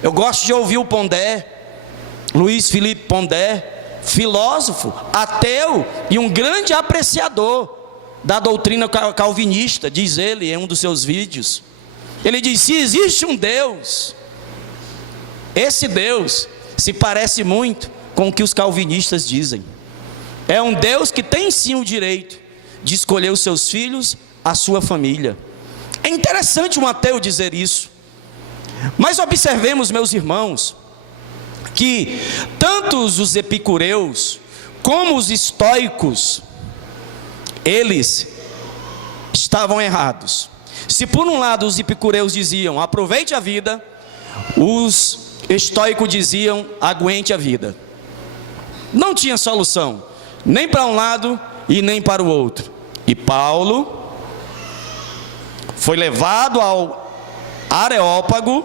Eu gosto de ouvir o Pondé, Luiz Felipe Pondé, filósofo, ateu e um grande apreciador da doutrina calvinista, diz ele em um dos seus vídeos. Ele diz: se existe um Deus, esse Deus se parece muito com o que os calvinistas dizem. É um Deus que tem sim o direito de escolher os seus filhos, a sua família. É interessante um ateu dizer isso, mas observemos, meus irmãos, que tanto os epicureus como os estoicos, eles estavam errados. Se por um lado os epicureus diziam aproveite a vida, os estoicos diziam aguente a vida. Não tinha solução, nem para um lado e nem para o outro. E Paulo foi levado ao Areópago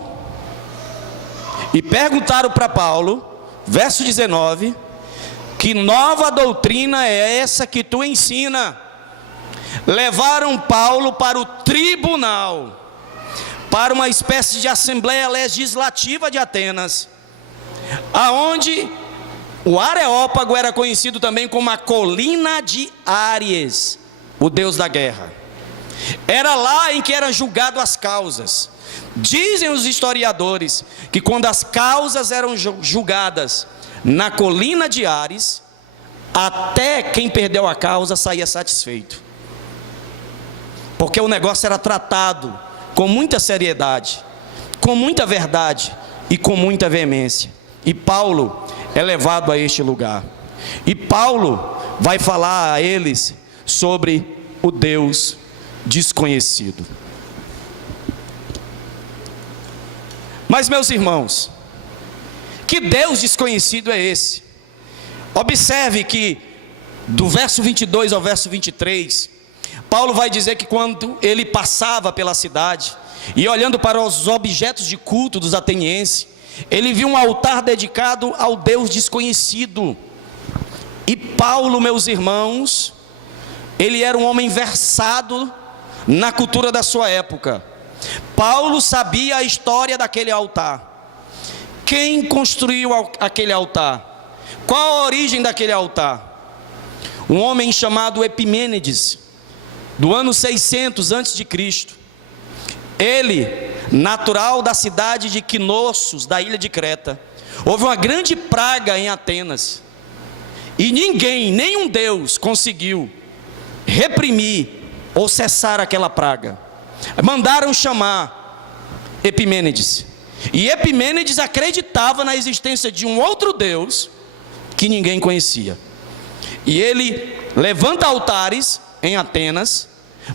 e perguntaram para Paulo, verso 19, que nova doutrina é essa que tu ensina? Levaram Paulo para o tribunal, para uma espécie de assembleia legislativa de Atenas, aonde o Areópago era conhecido também como a colina de Áries, o deus da guerra. Era lá em que eram julgadas as causas. Dizem os historiadores que quando as causas eram julgadas na colina de Áries, até quem perdeu a causa saía satisfeito, porque o negócio era tratado com muita seriedade, com muita verdade e com muita veemência. E Paulo é levado a este lugar, e Paulo vai falar a eles sobre o Deus desconhecido. Mas, meus irmãos, que Deus desconhecido é esse? Observe que do verso 22 ao verso 23, Paulo vai dizer que quando ele passava pela cidade e olhando para os objetos de culto dos atenienses, ele viu um altar dedicado ao Deus desconhecido. E Paulo, meus irmãos, ele era um homem versado na cultura da sua época. Paulo sabia a história daquele altar. Quem construiu aquele altar? Qual a origem daquele altar? Um homem chamado Epimênides, do ano 600 a.C. Ele, natural da cidade de Knossos, da ilha de Creta. Houve uma grande praga em Atenas, e ninguém, nenhum deus conseguiu reprimir ou cessar aquela praga. Mandaram chamar Epimênides, e Epimênides acreditava na existência de um outro Deus que ninguém conhecia. E ele levanta altares em Atenas,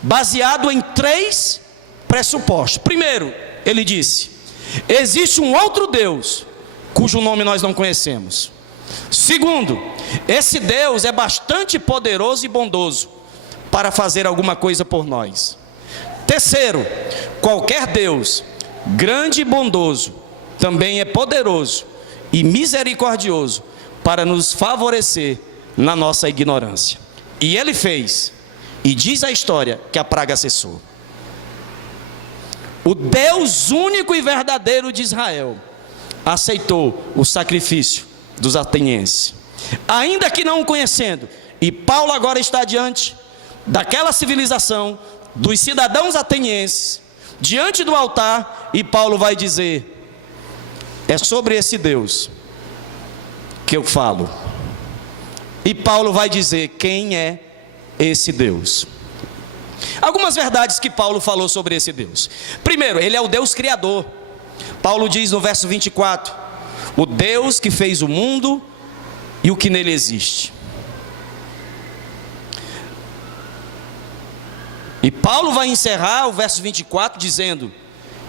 baseado em 3 pressupostos. Primeiro, ele disse: existe um outro Deus, cujo nome nós não conhecemos. Segundo, esse Deus é bastante poderoso e bondoso para fazer alguma coisa por nós. Terceiro, qualquer Deus, grande e bondoso, também é poderoso e misericordioso para nos favorecer na nossa ignorância. E ele fez, e diz a história que a praga cessou. O Deus único e verdadeiro de Israel aceitou o sacrifício dos atenienses, ainda que não o conhecendo. E Paulo agora está diante daquela civilização, dos cidadãos atenienses, diante do altar, e Paulo vai dizer: é sobre esse Deus que eu falo. E Paulo vai dizer quem é esse Deus. Algumas verdades que Paulo falou sobre esse Deus. Primeiro, ele é o Deus criador. Paulo diz no verso 24: o Deus que fez o mundo e o que nele existe. E Paulo vai encerrar o verso 24 dizendo: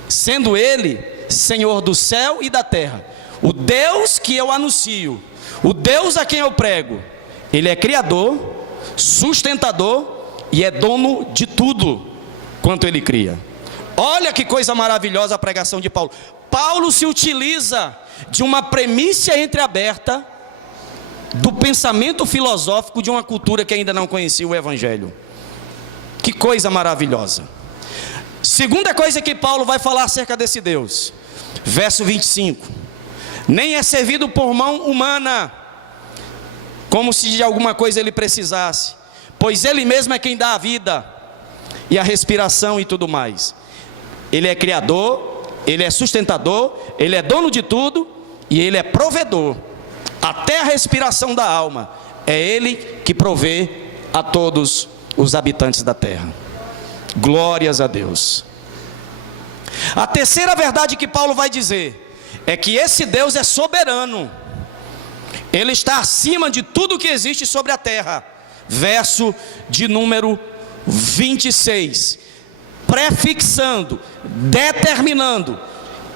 sendo ele Senhor do céu e da terra, o Deus que eu anuncio, o Deus a quem eu prego, ele é criador, sustentador e é dono de tudo quanto ele cria. Olha que coisa maravilhosa a pregação de Paulo. Paulo se utiliza de uma premissa entreaberta do pensamento filosófico de uma cultura que ainda não conhecia o Evangelho. Que coisa maravilhosa. Segunda coisa que Paulo vai falar acerca desse Deus: Verso 25: nem é servido por mão humana, como se de alguma coisa ele precisasse, pois ele mesmo é quem dá a vida e a respiração e tudo mais. Ele é criador, ele é sustentador, ele é dono de tudo e ele é provedor. Até a respiração da alma, é ele que provê a todos os habitantes da terra. Glórias a Deus. A terceira verdade que Paulo vai dizer é que esse Deus é soberano. Ele está acima de tudo que existe sobre a terra. Verso de número 26, prefixando, determinando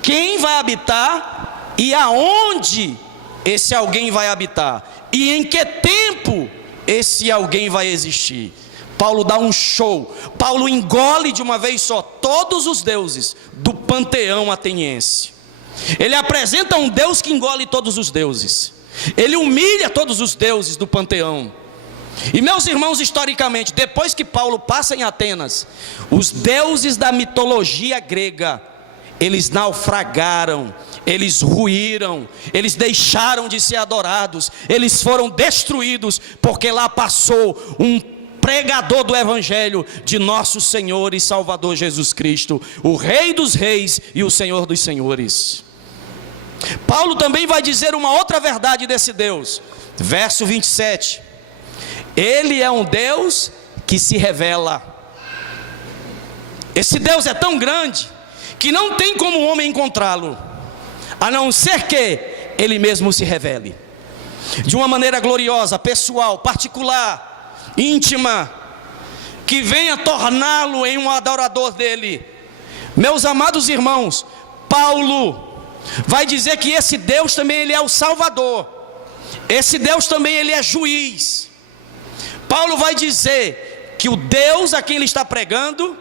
quem vai habitar e aonde esse alguém vai habitar e em que tempo esse alguém vai existir. Paulo dá um show. Paulo engole de uma vez só todos os deuses do panteão ateniense. Ele apresenta um Deus que engole todos os deuses. Ele humilha todos os deuses do panteão. E meus irmãos, historicamente, depois que Paulo passa em Atenas, os deuses da mitologia grega, eles naufragaram, eles ruíram, eles deixaram de ser adorados, eles foram destruídos, porque lá passou um pregador do Evangelho de nosso Senhor e Salvador Jesus Cristo, o Rei dos Reis e o Senhor dos Senhores. Paulo também vai dizer uma outra verdade desse Deus, verso 27, ele é um Deus que se revela. Esse Deus é tão grande que não tem como o homem encontrá-lo, a não ser que ele mesmo se revele, de uma maneira gloriosa, pessoal, particular, íntima, que venha torná-lo em um adorador dele. Meus amados irmãos, Paulo vai dizer que esse Deus também ele é o Salvador, esse Deus também ele é juiz. Paulo vai dizer que o Deus a quem ele está pregando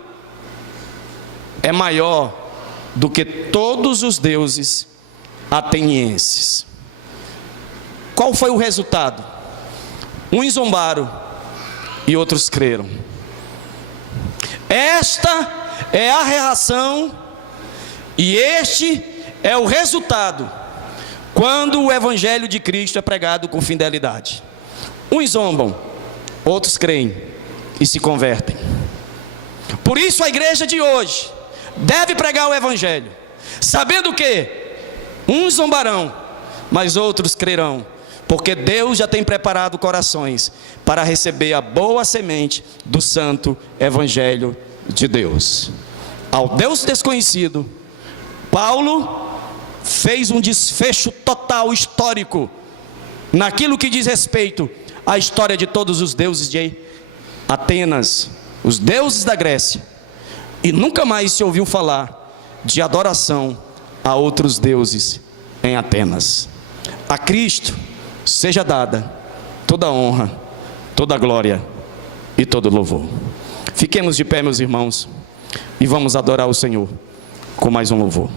é maior do que todos os deuses atenienses. Qual foi o resultado? Uns zombaram e outros creram. Esta é a reação e este é o resultado quando o Evangelho de Cristo é pregado com fidelidade. Uns zombam, outros creem e se convertem. Por isso a igreja de hoje deve pregar o Evangelho, sabendo que uns zombarão, mas outros crerão, porque Deus já tem preparado corações para receber a boa semente do santo Evangelho de Deus. Ao Deus desconhecido, Paulo fez um desfecho total histórico naquilo que diz respeito à história de todos os deuses de Atenas, os deuses da Grécia, e nunca mais se ouviu falar de adoração a outros deuses em Atenas. A Cristo seja dada toda a honra, toda a glória e todo o louvor. Fiquemos de pé, meus irmãos, e vamos adorar o Senhor com mais um louvor.